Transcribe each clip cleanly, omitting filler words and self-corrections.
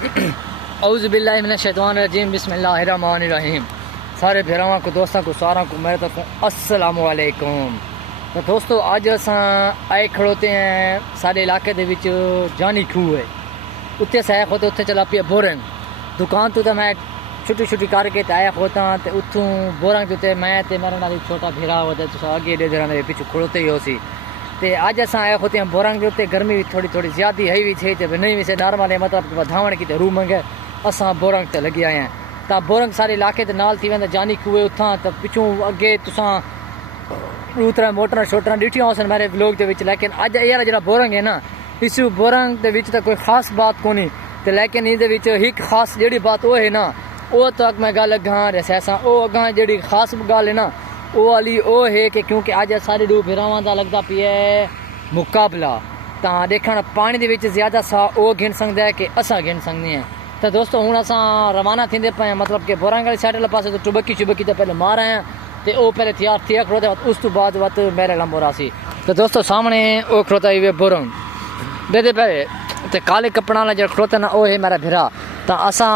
औज़ुबिल्लाहि मिनश्शैतानिर्रजीम बिस्मिल्लाहिर्रहमानिर्रहीम। सारे भरावां को दोस्तों को सारा को मेरे तरफ अस्सलामु अलैकुम। तो दोस्तों अज असां आए खड़ोते हैं सारे इलाके दे विच जानी खूह है उत्थे सै खोते उत्थे चला पिया बोरंग दुकान तो मैं छुट्टी छुट्टी करके आया खोता तो उतों बोरंग ते मैं ते मेरा नाल छोटा भिरा होता तुस आगे दे घर मेरे पिछू खड़ोते ही हो सी ते अज असां आए खोते हैं बोरंग उत्ते गर्मी भी थोड़ी थोड़ी ज़्यादा है भी छे ते नहीं वैसे नॉर्मल है मतलब वधावण की रूह मंगे असां बोरंग ते लगी आए हैं। तो बोरंग सारे इलाके ते नाल थी वेंदा जानी खूह उथा तो पिछू अगे तुसां दूसरा मोटर शोटर डिठियां होसन मेरे ब्लॉग के विच लेकिन अज यार जो बोरंग है ना इस बोरंग के विच तो कोई खास बात कोनी तो लेकिन ये एक खास जी बात वो है ना वो तक मैं गल अगा रसा वो अगा जी खास गल है ना वो वाली वो है कि क्योंकि अज सारे दो भिरावां का लगता पिया मुकाबला तो देखण पानी के विच ज़्यादा सा वो गिन सकता है कि असा गिन सकते हैं। तो दोस्तों हूँ अस रवाना थींदे पे मतलब कि बोरंग वाली साइड वाले पास तो टुबकी चुबकी तो पहले मार आए तो वो पहले तैयार थिया खड़ोते उस तो बाद वत मेरे लंबो रासी तो दोस्तों सामने वो खड़ोता हुए बोरंग दे पे तो काले कपड़ा वाला जो खड़ोता ना वो है मेरा भिरा तो असा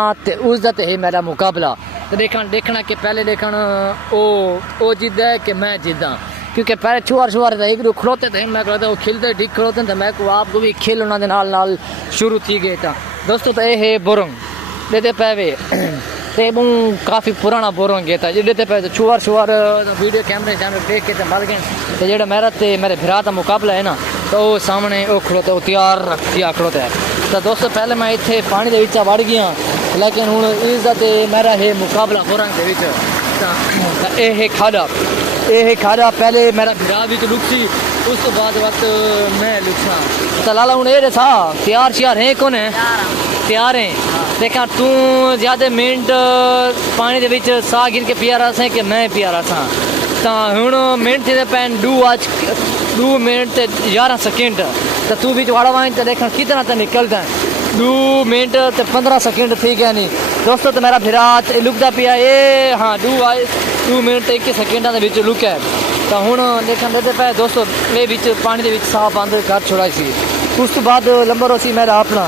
उसका तो है मेरा मुकाबला। तो देखना कि पहले देखना वो जिद है कि मैं जिदा क्योंकि पहले छुआर छुआर एक खड़ोते थे मैं खड़ोता वो खिलते ठीक खड़ोते थे मैं को आपको भी खेल उन्होंने नाल शुरू थी गए था दोस्तों। तो ये है बोरंग दे पे ते काफ़ी पुराना बोरंग है जिदे पे छुआर छुआर वीडियो कैमरे देख के मर गए तो जो मेरा मेरे भिरा का मुकाबला है ना तो वो सामने वो खड़ोता वो तैयार खड़ोता है। तो दोस्तों पहले मैं इतने पानी के विच वड़ गया लेकिन हूँ इसका मेरा है मुकाबला बोरंग के विच तो ये है खाड़ा ये है खाड़ा पहले मेरा भिरा भी लुकसी उस तो बाद वक्त मैं लुकसा तो लाला हूँ ये दसा तैयार श्यार है कौन है तैयार है देखा तू ज़्यादा मिनट पानी के विच सा गिन के पिया रहा से कि मैं पिया रहा था तो हूँ मिनट थे पैन 2 मिनट 11 सेकेंड तो तू भी वाड़ा वाइन तो देखा कितना तो निकलता है 2 मिनट तो 15 सेकेंड थी गया नहीं दोस्तों। तो मेरा भिरा लुकता पिया ये हाँ 2 मिनट 21 सेकेंड के लुक है तो हूँ देखा देते पे दोस्तों ये बिच पानी के साफ बंद कर छोड़ा सी उस तो बाद लंबर हो सी मेरा अपना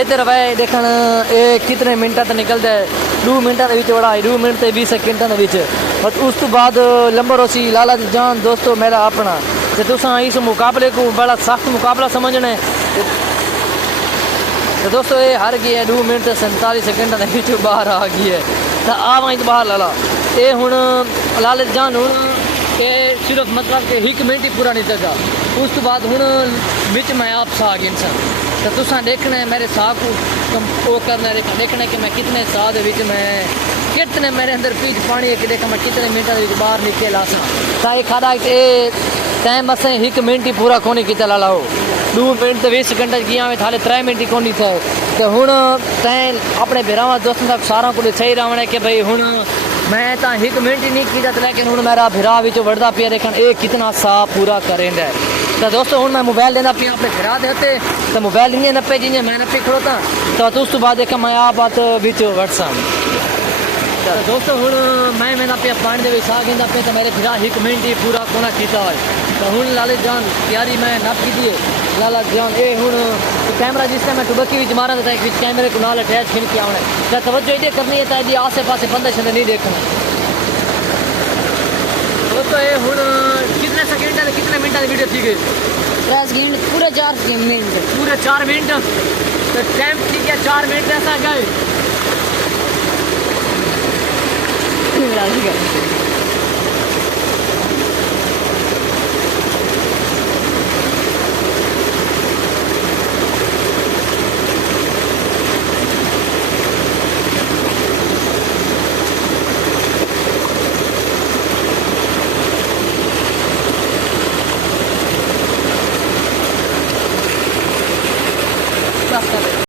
इधर वे देखन ये कितने मिनट तक निकलता है 2 मिनट के बड़ा 2 मिनट 20 सेकेंड और उस तो बाद लंबर हो सी लाला जान दोस्तों मेरा अपना तो तुसा इस मुकाबले को बड़ा सख्त मुकाबला समझना है तो दोस्तों ये हार गई है 2 मिनट 47 सेकेंड बाहर आ गई है तो आ वहीं बाहर लाला ये हूँ लाल जान हूँ ये सिर्फ मतलब कि 1 मिनट ही पूरा नहीं चलता उस तो बाद हूँ बिच मैं आप सा गया इंसान तो तुसा देखना है मेरे साह को वो करना है देखना है कि मैं कितने साह के मैं कितने मेरे अंदर पीछ पानी है कि देखा मैं कितने मिनट बाहर निकल आसा तो ये खादा टाइम असें 1 मिनट ही पूरा कोनी किया ला लाओ 2 मिनट 20 सेकेंड किया में थाले 3 मिनट ही कोनी थे तो हूँ तैं अपने भिरावां दोस्तों तक सारा को सही रहना है कि भाई हूँ मैं तो 1 मिनट ही नहीं किया लेकिन हूँ मेरा भिरा भी वड़ता पिया देखन ये कितना साफ पूरा करेंदा है। तो दोस्तों हूँ मैं मोबाइल देना पिया अपने भिरा देते तो मोबाइल नहीं नप्पे जी मैं नप्पे खड़ोता तो उस तो बाद देखा मैं आप बात बिच वटसा तो दोस्तों हूँ मैं पिया पानी के साह गिंदा पे तो मेरे भिरा 1 मिनट ही पूरा कोना किया है तो हूँ लाले जान तैयारी मैं नप की लाला जान ये हूँ कैमरा जिस टाइम मैं टुबकी भी मारा था कैमरे को नाल अटैच खिल के आना तो तवज्जो ये करनी है तो आसे पासे बंदे शंदे नहीं देखना दोस्तों ये हूँ कितने सेकेंड कितने मिनट की वीडियो थी गई 3 सेकेंड पूरे 4 मिनट पूरे 4 मिनट तो टाइम ठीक है 4 मिनट ऐसा गए